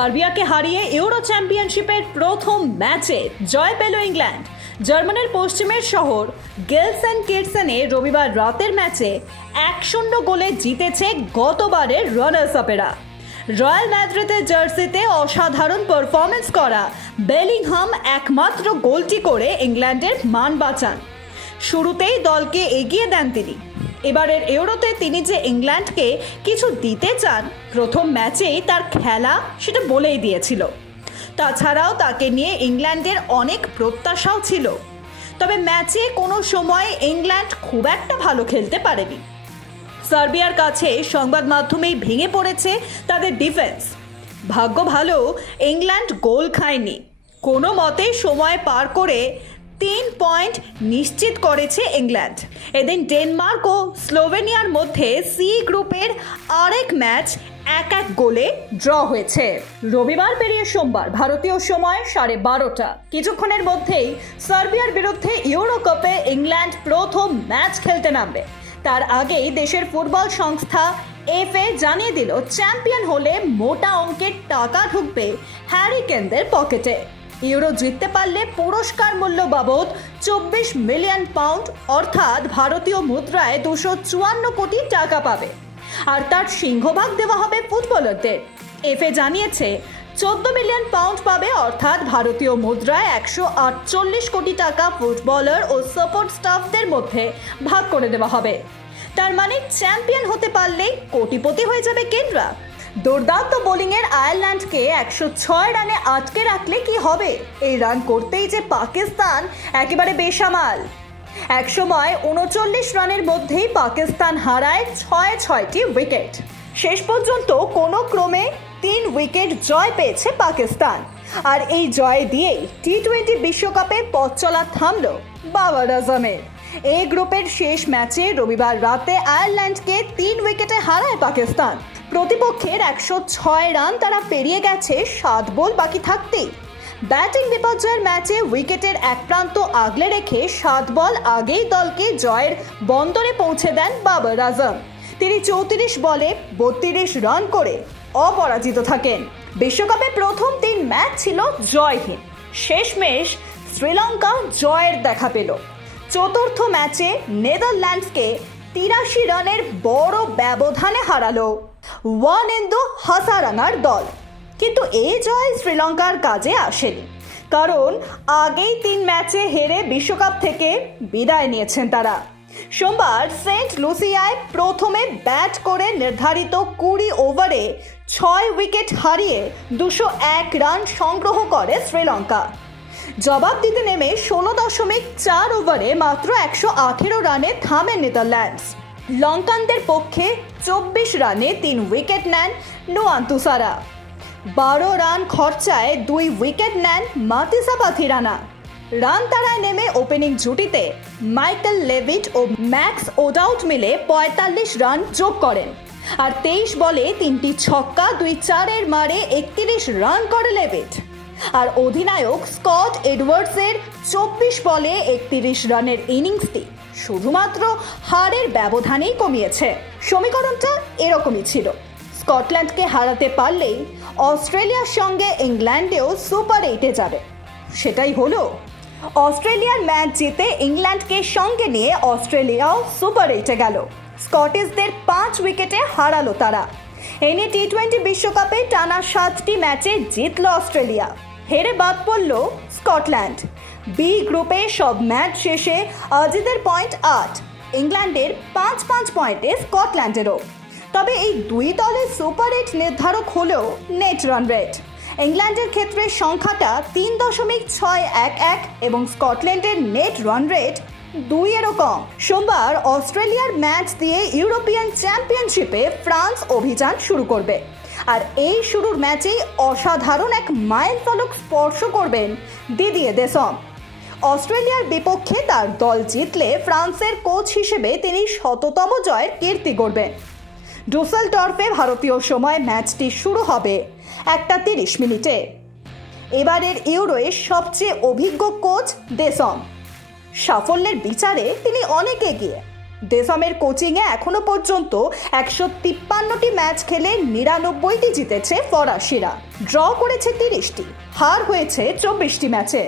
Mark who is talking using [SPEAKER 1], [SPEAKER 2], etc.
[SPEAKER 1] সার্বিয়াকে হারিয়ে ইউরো চ্যাম্পিয়নশিপের প্রথম ম্যাচে জয় পেল ইংল্যান্ড। জার্মানির পশ্চিমের শহর গেলসেন কিটসেনে রবিবার রাতের ম্যাচে এক শূন্য গোলে জিতেছে গতবারের রানার্স আপেরা রয়্যাল ম্যাদ্রিদের জার্সিতে অসাধারণ পারফরমেন্স করা বেলিংহাম একমাত্র গোলটি করে ইংল্যান্ডের মান বাঁচান। শুরুতেই দলকে এগিয়ে দেন তিনি। এবারের ইউরোতে তিনি যে ইংল্যান্ডকে কিছু দিতে চান, প্রথম ম্যাচেই তার খেলা সেটা বলেই দিয়েছিল। তাছাড়াও তাকে নিয়ে ইংল্যান্ডের অনেক প্রত্যাশাও ছিল। তবে ম্যাচে কোনো সময় ইংল্যান্ড খুব একটা ভালো খেলতে পারেনি। সার্বিয়ার কাছে সংবাদ মাধ্যমেই ভেঙে পড়েছে তাদের ডিফেন্স। ভাগ্য ভালো, ইংল্যান্ড গোল খায়নি। কোনো মতে সময় পার করে তিন পয়েন্ট নিশ্চিত করেছে ইংল্যান্ড। এদিন ডেনমার্ক ও স্লোভেনিয়ার মধ্যে সি গ্রুপের আরেক ম্যাচ এক এক গোলে ড্র হয়েছে। রবিবার পেরিয়ে সোমবার ভারতীয় সময় সাড়ে বারোটা। কিছুক্ষণের মধ্যেই সার্বিয়ার বিরুদ্ধে ইউরো কাপে ইংল্যান্ড প্রথম ম্যাচ খেলতে নামবে। তার আগেই দেশের ফুটবল সংস্থা এফএ জানিয়ে দিল, চ্যাম্পিয়ন হলে মোটা অঙ্কের টাকা ঢুকবে হ্যারিকেনদের পকেটে। ইউরো জিততে পারলে পুরস্কার মূল্য বাবদ চব্বিশ মিলিয়ন পাউন্ড, অর্থাৎ ভারতীয় মুদ্রায় দুশো চুয়ান্ন কোটি টাকা পাবে। আর তার সিংহভাগ দেওয়া হবে ফুটবলারদের। এফএ জানিয়েছে, চোদ্দ মিলিয়ন পাউন্ড পাবে, অর্থাৎ ভারতীয় মুদ্রায় একশো আটচল্লিশ কোটি টাকা ফুটবলার ও সাপোর্ট স্টাফদের মধ্যে ভাগ করে দেওয়া হবে। তার মানে চ্যাম্পিয়ন হতে পারলে কোটিপতি হয়ে যাবে কেনরা দুর্দান্ত বোলিংয়ের আয়ারল্যান্ডকে একশো ছয় রানে আটকে রাখলে কি হবে? এই রান করতেই যে পাকিস্তান একেবারে বেসামাল। একসময় উনচল্লিশ রানের মধ্যেই পাকিস্তান হারায় ছয় ছয়টি উইকেট। শেষ পর্যন্ত কোনো ক্রমে তিন উইকেট জয় পেয়েছে পাকিস্তান। আর এই জয় দিয়েই টি টোয়েন্টি বিশ্বকাপে পথ চলা থামল বাবার আজমের এই গ্রুপের শেষ ম্যাচে রবিবার রাতে আয়ারল্যান্ডকে তিন উইকেটে হারায় পাকিস্তান। প্রতিপক্ষের একশো ছয় রান তারা পেরিয়ে গেছে, সাত বল বাকি থাকতেই। ব্যাটিং বিপর্যয়ের ম্যাচে উইকেটের এক প্রান্ত আগলে রেখে সাত বল আগেই দলকে জয়ের বন্দরে পৌঁছে দেন বাবর আজম। তিনি চৌত্রিশ বলে বত্রিশ রান করে অপরাজিত থাকেন। বিশ্বকাপে প্রথম তিন ম্যাচ ছিল জয়হীন। শেষমেশ শ্রীলঙ্কা জয়ের দেখা পেল। চতুর্থ ম্যাচে নেদারল্যান্ডসকে তিরাশি রানের বড় ব্যবধানে হারালো। ওয়ান ইন্দু হাসারানার দল কিন্তু এই জয় শ্রীলঙ্কার কাজে আসেনি কারণ আগেই তিন ম্যাচে হেরে বিশ্বকাপ থেকে বিদায় নিয়েছেন তারা সোমবার সেন্ট লুসিয়ায় প্রথমে ব্যাট করে নির্ধারিত কুড়ি ওভারে ছয় উইকেট হারিয়ে দুশো এক রান সংগ্রহ করে শ্রীলঙ্কা জবাব দিতে নেমে ষোলো দশমিক চার ওভারে মাত্র একশো আঠেরো রানে থামে নেদারল্যান্ডস লঙ্কানদের পক্ষে চব্বিশ রানে তিন উইকেট নেন নোয়ান্তুসারা বারো রান খরচায় দুই উইকেট নেন মাতিসা পাথিরানা। রান তারায় নেমে ওপেনিং জুটিতে মাইকেল লেভিট ও ম্যাক্স ওডাউট মিলে পঁয়তাল্লিশ রান যোগ করেন। আর তেইশ বলে তিনটি ছক্কা, দুই চারের মারে একত্রিশ রান করে লেভিট। আর অধিনায়ক স্কট এডওয়ার্ডসের চব্বিশ বলে একত্রিশ রানের ইনিংসটি। শুধুমাত্র হারের ব্যবধানেই কমিয়েছে। সমীকরণটা এরকমই ছিল। স্কটল্যান্ডকে হারাতে পারলেই অস্ট্রেলিয়ার সঙ্গে ইংল্যান্ডেও সুপার এইটে যাবে। সেটাই হলো, অস্ট্রেলিয়ার ম্যাচ জিতে ইংল্যান্ডকে সঙ্গে নিয়ে অস্ট্রেলিয়াও সুপার এইটে গেল। স্কটিশদের পাঁচ উইকেটে হারালো তারা। এনে টি টোয়েন্টি বিশ্বকাপে টানা সাতটি ম্যাচে জিতল অস্ট্রেলিয়া। হেরে বাদ পড়ল স্কটল্যান্ড। বি গ্রুপে সব ম্যাচ শেষে অজিতের পয়েন্ট আট, ইংল্যান্ডের পাঁচ পাঁচ পয়েন্টে স্কটল্যান্ডেরও। তবে এই দুই দলের সুপার এইট নির্ধারক হলেও নেট রান রেট ইংল্যান্ডের ক্ষেত্রে সংখ্যাটা তিন দশমিক ছয় এক এক এবং স্কটল্যান্ডের নেট রান রেট দুই এরও কম। সোমবার অস্ট্রেলিয়ার ম্যাচ দিয়ে ইউরোপিয়ান চ্যাম্পিয়নশিপে ফ্রান্স অভিযান শুরু করবে। আর এই শুরুর ম্যাচেই অসাধারণ এক মাইল ফলক স্পর্শ করবেন দিদিয়ে দেশম। অস্ট্রেলিয়ার বিপক্ষে তার দল জিতলে ফ্রান্সের কোচ হিসেবে তিনি শততম জয়ের কীর্তি করবেন ডুসেল টর্ফে ভারতীয় সময় ম্যাচটি শুরু হবে একটা তিরিশ মিনিটে। এবারের ইউরোয়ে সবচেয়ে অভিজ্ঞ কোচ দেশম। সাফল্যের বিচারে তিনি অনেক এগিয়ে। দেশমের কোচিংয়ে এখনও পর্যন্ত একশো তিপ্পান্নটি ম্যাচ খেলে নিরানব্বইটি জিতেছে ফরাসিরা। ড্র করেছে তিরিশটি, হার হয়েছে চব্বিশটি ম্যাচে।